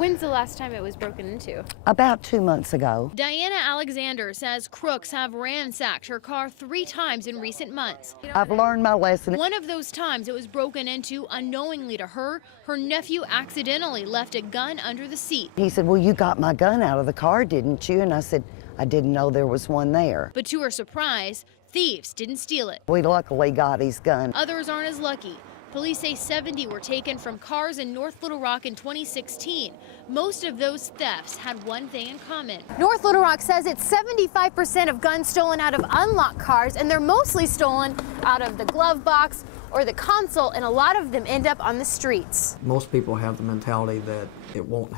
When's the last time it was broken into? About 2 months ago. Diana Alexander says crooks have ransacked her car 3 times in recent months. I've learned my lesson. One of those times it was broken into unknowingly to her. Her nephew accidentally left a gun under the seat. He said, well, you got my gun out of the car, didn't you? And I said, I didn't know there was one there. But to her surprise, thieves didn't steal it. We luckily got his gun. Others aren't as lucky. Police say 70 were taken from cars in North Little Rock in 2016. Most of those thefts had one thing in common. North Little Rock says it's 75% of guns stolen out of unlocked cars, and they're mostly stolen out of the glove box or the console, and a lot of them end up on the streets. Most people have the mentality that it won't,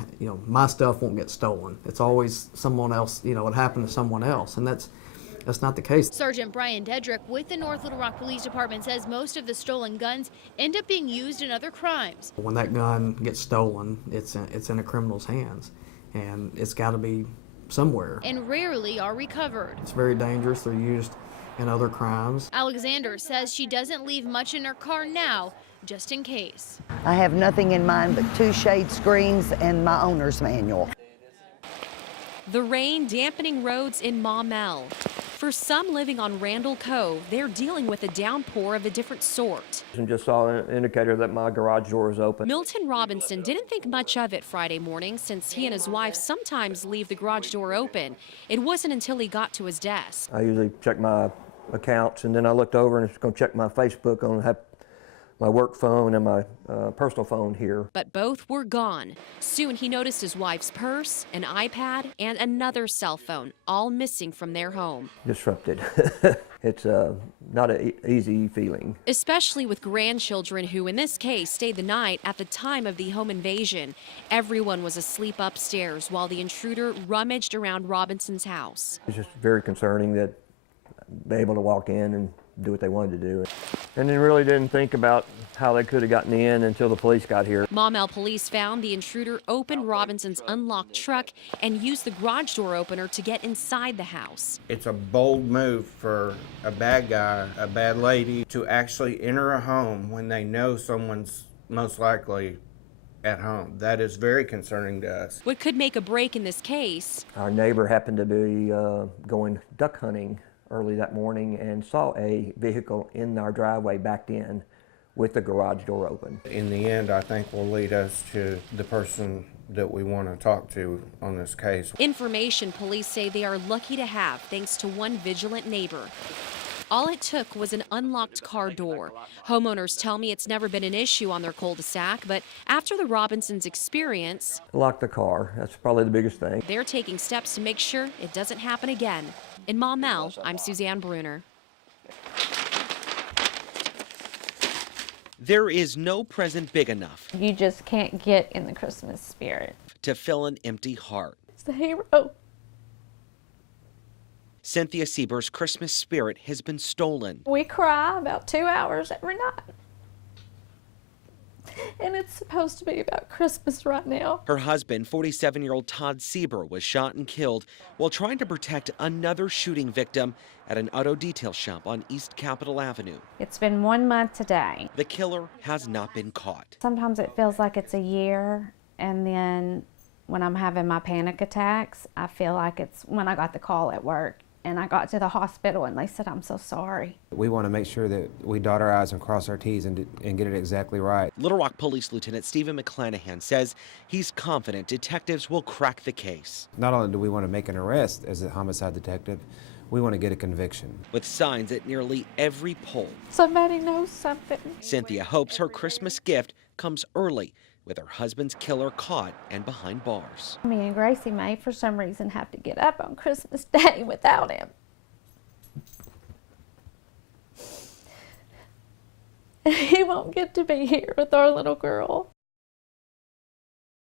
my stuff won't get stolen. It's always someone else, it happened to someone else, and that's not the case. Sergeant Brian Dedrick with the North Little Rock Police Department says most of the stolen guns end up being used in other crimes. When that gun gets stolen, it's in a criminal's hands, and it's got to be somewhere. And rarely are recovered. It's very dangerous. They're used in other crimes. Alexander says she doesn't leave much in her car now, just in case. I have nothing in mind but 2 shade screens and my owner's manual. The rain dampening roads in Maumelle. For some living on Randall Cove, they're dealing with a downpour of a different sort. And just saw an indicator that my garage door is open. Milton Robinson didn't think much of it Friday morning since he and his wife sometimes leave the garage door open. It wasn't until he got to his desk. I usually check my accounts, and then I looked over and was going to check my Facebook on my work phone and my personal phone here. But both were gone. Soon he noticed his wife's purse, an iPad, and another cell phone, all missing from their home. Disrupted. It's not an easy feeling. Especially with grandchildren who, in this case, stayed the night at the time of the home invasion. Everyone was asleep upstairs while the intruder rummaged around Robinson's house. It's just very concerning that they're able to walk in and do what they wanted to do. And then really didn't think about how they could have gotten in until the police got here. Maumelle police found the intruder opened Robinson's unlocked truck and used the garage door opener to get inside the house. It's a bold move for a bad guy, a bad lady, to actually enter a home when they know someone's most likely at home. That is very concerning to us. What could make a break in this case? Our neighbor happened to be going duck hunting early that morning and saw a vehicle in our driveway backed in with the garage door open. In the end, I think will lead us to the person that we want to talk to on this case. Information police say they are lucky to have thanks to one vigilant neighbor. All it took was an unlocked car door. Homeowners tell me it's never been an issue on their cul-de-sac, but after the Robinsons' experience, Lock the car. That's probably the biggest thing. they're taking steps to make sure it doesn't happen again. In Maumelle, I'm Suzanne Bruner. There is no present big enough You just can't get in the Christmas spirit. to fill an empty heart. It's the hero. Cynthia Sieber's Christmas spirit has been stolen. We cry about 2 hours every night. And it's supposed to be about Christmas right now. Her husband, 47-year-old Todd Sieber, was shot and killed while trying to protect another shooting victim at an auto detail shop on East Capitol Avenue. It's been 1 month today. The killer has not been caught. Sometimes it feels like it's a year, and then when I'm having my panic attacks, I feel like it's when I got the call at work. And I got to the hospital and they said, I'm so sorry. We want to make sure that we dot our I's and cross our T's and get it exactly right. Little Rock Police Lieutenant Stephen McClanahan says he's confident detectives will crack the case. Not only do we want to make an arrest as a homicide detective, we want to get a conviction. With signs at nearly every pole, Somebody knows something. Cynthia hopes her Christmas gift comes early, with her husband's killer caught and behind bars. Me and Gracie may, for some reason, have to get up on Christmas Day without him. He won't get to be here with our little girl.